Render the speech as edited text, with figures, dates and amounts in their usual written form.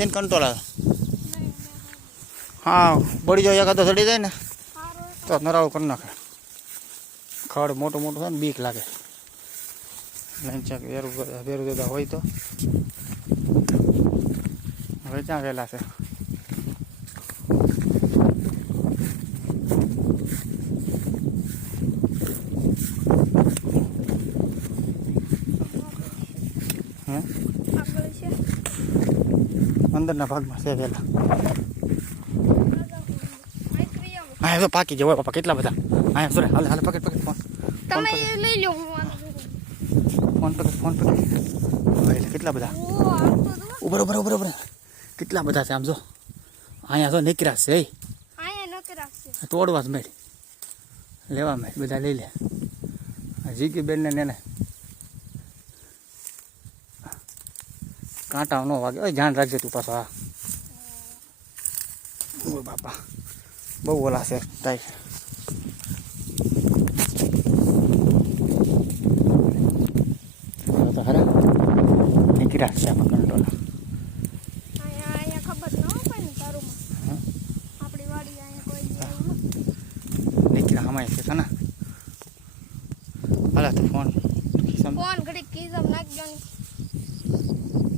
અહીંયાથી ને કંટ્રોલ આવે. હા પડી જાય એકાદો ચડી જાય ને તો નરાળું કરી નાખે. ખડ મોટું મોટું થાય ને બીક લાગે. વેરું દેતા હોય તો હવે ક્યાં ગયેલા છે. અંદરના ભાગમાં છે વેલા. હા તો પાકી જવાય બાપા કેટલા બધા. હા સોરે હાલે હાલે પકડ પકડ ફોન. તમે લઈ લો. ફોન પકડ ફોન પકડ. કેટલા બધા ઉભર ઉભર ઉભર ઉભર કેટલા બધા છે આમ જો. અહીંયા તો નીકળ્યા છે. અહીંયા નકરા છે. તોડવા જ મેળ લેવા મેળ બધા લઈ લે. જીકી બેન ને એને કાંટા ન વાગે. ધ્યાન રાખજે તું પાછો. હા ઓ બાપા બહુ ઓલા છે ટાઈટ. તો ખરા નીકળ્યા છે આમાં કંટ્રોલ. અહીંયા ખબર ન હોય ને તારુંમાં આપણી વાડી અહીંયા કોઈ નીકળ્યા આમાં છે ને. હાલા તો ફોન ફોન ઘડી કીધમ નાખજો.